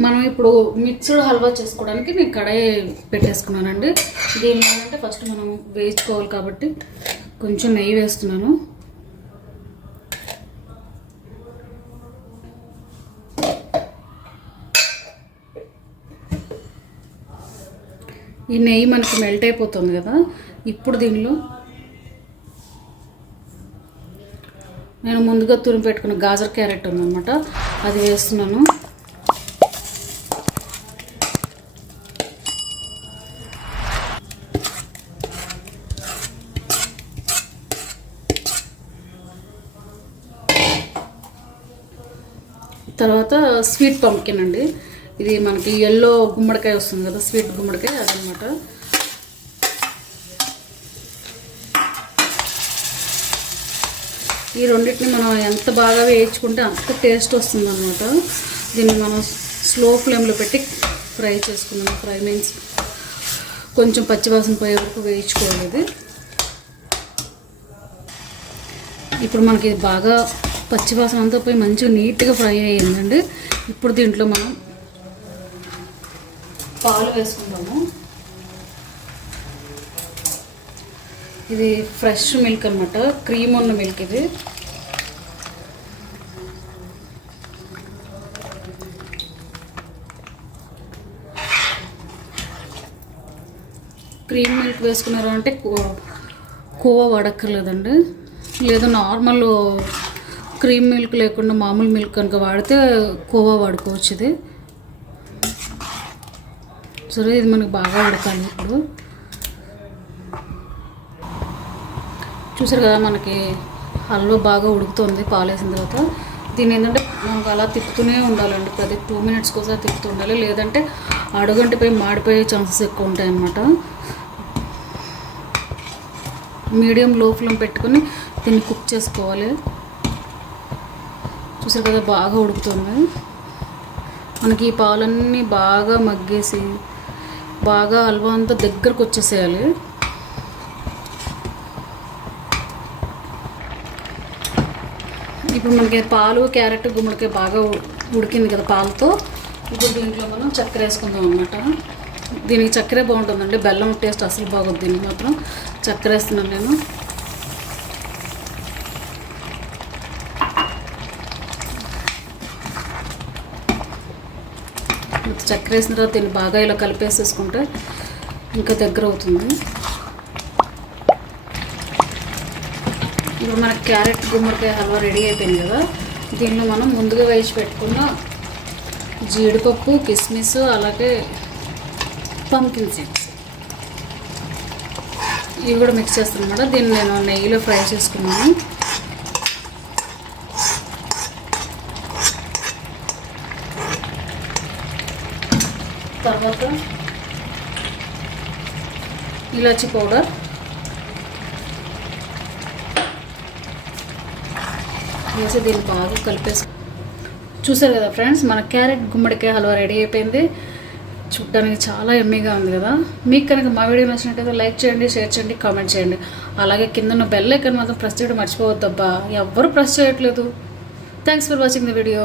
మనం ఇప్పుడు మిక్స్డ్ హల్వా చేసుకోవడానికి నేను కడాయి పెట్టేసుకున్నానండి. దీనిలో ఏంటంటే ఫస్ట్ మనం వేయించుకోవాలి కాబట్టి కొంచెం నెయ్యి వేస్తున్నాను. ఈ నెయ్యి మనకి మెల్ట్ అయిపోతుంది కదా. ఇప్పుడు దీనిలో నేను ముందుగా తురిమి పెట్టుకున్న గాజర్ క్యారెట్ ఉందన్నమాట, అది వేస్తున్నాను. తర్వాత స్వీట్ పంప్కిన్ అండి, ఇది మనకి ఎల్లో గుమ్మడికాయ వస్తుంది కదా, స్వీట్ గుమ్మడికాయ అదనమాట. ఈ రెండింటిని మనం ఎంత బాగా వేయించుకుంటే అంత టేస్ట్ వస్తుంది అన్నమాట. దీన్ని మనం స్లో ఫ్లేమ్లో పెట్టి ఫ్రై చేసుకున్నాము. ఫ్రై మీన్స్ కొంచెం పచ్చివాసన పోయే వరకు వేయించుకోవాలి ఇది. ఇప్పుడు మనకి బాగా పచ్చివాసన అంతా పోయి మంచిగా నీట్గా ఫ్రై అయ్యిందండి. ఇప్పుడు దీంట్లో మనం పాలు వేసుకుందాము. ఇది ఫ్రెష్ మిల్క్ అన్నమాట, క్రీమ్ ఉన్న మిల్క్. ఇది క్రీమ్ మిల్క్ వేసుకున్నారు అంటే కోవా వాడక్కర్లేదండి. లేదా నార్మల్ క్రీమ్ మిల్క్ లేకుండా మామూలు మిల్క్ కనుక వాడితే కోవా వాడుకోవచ్చు. ఇది సరే, ఇది మనకి బాగా ఉడకాలి. ఇప్పుడు చూసారు కదా, మనకి హల్వా బాగా ఉడుకుతుంది పాలు వేసిన తర్వాత. దీన్ని ఏంటంటే మనకు అలా తిప్పుతూనే ఉండాలండి, ప్రతి 2 minutes ఒకసారి తిప్పుతూ ఉండాలి, లేదంటే అడుగంటిపోయి మాడిపోయే ఛాన్సెస్ ఎక్కువ ఉంటాయి అన్నమాట. మీడియం లో ఫ్లేమ్ పెట్టుకొని దీన్ని కుక్ చేసుకోవాలి. చూసారు కదా, బాగా ఉడుకుతుంది. మనకి ఈ పాలన్నీ బాగా మగ్గేసి బాగా హల్వా అంతా దగ్గరకు వచ్చేసేయాలి. ఇప్పుడు మనకి పాలు క్యారెట్ గుమ్మడికాయ బాగా ఉడికింది కదా పాలతో. ఇప్పుడు దీంట్లో మనం చక్కెర వేసుకుందాం అన్నమాట. దీనికి చక్కెరే బాగుంటుందండి, బెల్లం టేస్ట్ అసలు బాగుంది. దీనికి మాత్రం చక్కెర వేస్తున్నాను నేను. చక్కెర వేసిన తర్వాత దీన్ని బాగా ఇలా కలిపేసేసుకుంటే ఇంకా దగ్గర అవుతుంది. ఇప్పుడు మనకి క్యారెట్ గుమ్మడికాయ హల్వా రెడీ అయిపోయింది కదా. దీనిలో మనం ముందుగా వేసి పెట్టుకున్న జీడిపప్పు, కిస్మిస్, అలాగే పంకిన్ సీడ్స్ ఇవి కూడా మిక్స్ చేస్తాను అన్నమాట. దీన్ని నేను నెయ్యిలో ఫ్రై చేసుకున్నాను. తర్వాత ఇలాచి పౌడర్, వేసి దీన్ని బాగా కలిపేసి. చూసారు కదా ఫ్రెండ్స్, మన క్యారెట్ గుమ్మడికాయ హల్వా రెడీ అయిపోయింది. చూడడానికి చాలా ఎమ్మీగా ఉంది కదా. మీకు కనుక మా వీడియో నచ్చినట్టయితే లైక్ చేయండి, షేర్ చేయండి, కామెంట్ చేయండి. అలాగే కింద ఉన్న బెల్ ఐకాన్ మాత్రం ప్రెస్ చేయడం మర్చిపోవద్దబ్బా, ఎవ్వరు ప్రెస్ చేయట్లేదు. Thanks for watching the video.